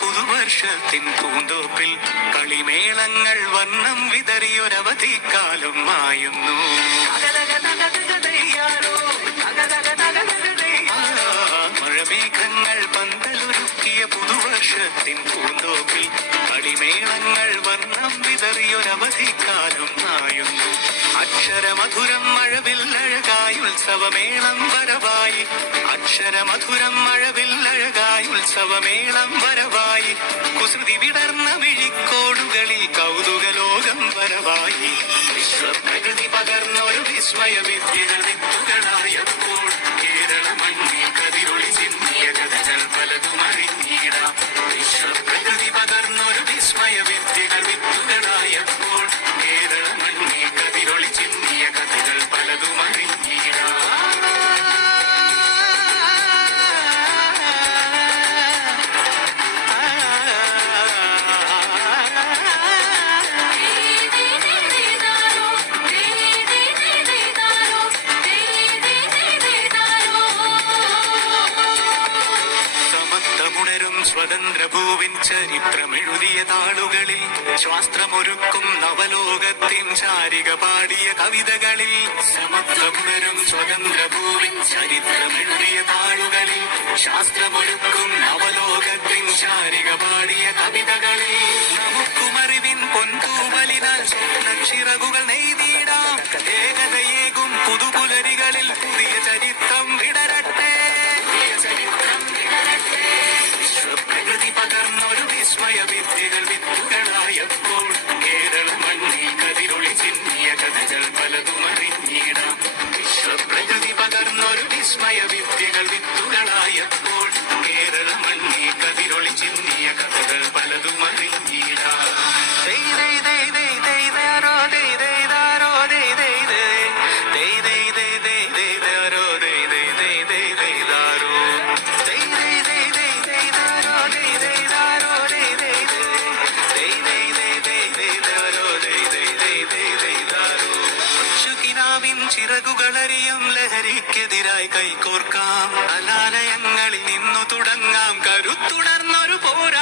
പുതുവർഷത്തിൻ പൂന്തോപ്പിൽ കളിമേളങ്ങൾ വർണ്ണം വിതറിയൊരവധിക്കാലം മായുന്നു. മഴമേഘങ്ങൾ പന്തലൊരുക്കിയ പുതുവർഷത്തിൻ പൂന്തോപ്പിൽ കളിമേളങ്ങൾ വർണ്ണം വിതറിയൊരവധിക്കാലം മായുന്നു. അക്ഷരമധുരം മഴവില്ലഴകായി ഉത്സവമേളം വരവായി. അക്ഷരമധുരം മഴവില്ലഴകായി ഉത്സവമേളം വരവായി. കുസൃതി വിടർന്ന മിഴിക്കോടുകളിൽ കൗതുകലോകം വരവായി. വിശ്വപ്രകൃതി പകർന്നൊരു വിസ്മയ വിദ്യകൾ വിത്തുകളായപ്പോൾ കേരള മണ്ണിൽ കതിരൊളി ചിന്തിയ കഥകൾ പലതും അറിഞ്ഞിടാം. വിശ്വപ്രകൃതി പകർന്നൊരു വിസ്മയ വിദ്യകൾ വിത്തുകളായപ്പോൾ കേരള മണ്ണിൽ കതിരൊളി ചിന്തിയ കഥകൾ പലതും അറിഞ്ഞിടാം. സ്വതന്ത്രഭൂവിൻ ചരിത്രമെഴുതിയ താളുകളിൽ ശാസ്ത്രമൊരുക്കും നവലോകത്തിൻ ചാരിക പാടിയ കവിതകളിൽ. സമത്വമുണരും സ്വതന്ത്രഭൂവിൻ ചരിത്രമെഴുതിയ താളുകളിൽ ശാസ്ത്രമൊരുക്കും നവലോകത്തിൻ ചാരിക പാടിയ കവിതകളിൽ. നമുക്കുമറിവിൻ പൊൻതൂവലിനാൽ സ്വപ്നച്ചിറകുകൾ നെയ്തിടാം. ഏകതയേകും പുതുപുലരികളിൽ പുതിയ ചരിത്രം വിടരട്ടെ. പ്രകൃതി പകർന്നൊരു വിസ്മയ വിദ്യകൾ വിത്തുകളായപ്പോൾ കേരള മണ്ണിൽ കതിരൊളി ചിന്തിയ കഥകൾ പലതും അറിഞ്ഞിടാം. വിശ്വപ്രകൃതി പകർന്നൊരു വിസ്മയ വിദ്യകൾ വിത്തുകളായപ്പോൾ കേരള മണ്ണിൽ കതിരൊളി ചിന്തിയ കഥകൾ പലതും അറിഞ്ഞിടാം. ചിറകുകളറിയും ലഹരിക്കെതിരായി കൈകോർക്കാം. കലാലയങ്ങളിൽ നിന്നു തുടങ്ങാം കരുത്തുണർന്നൊരു പോരാട്ടം.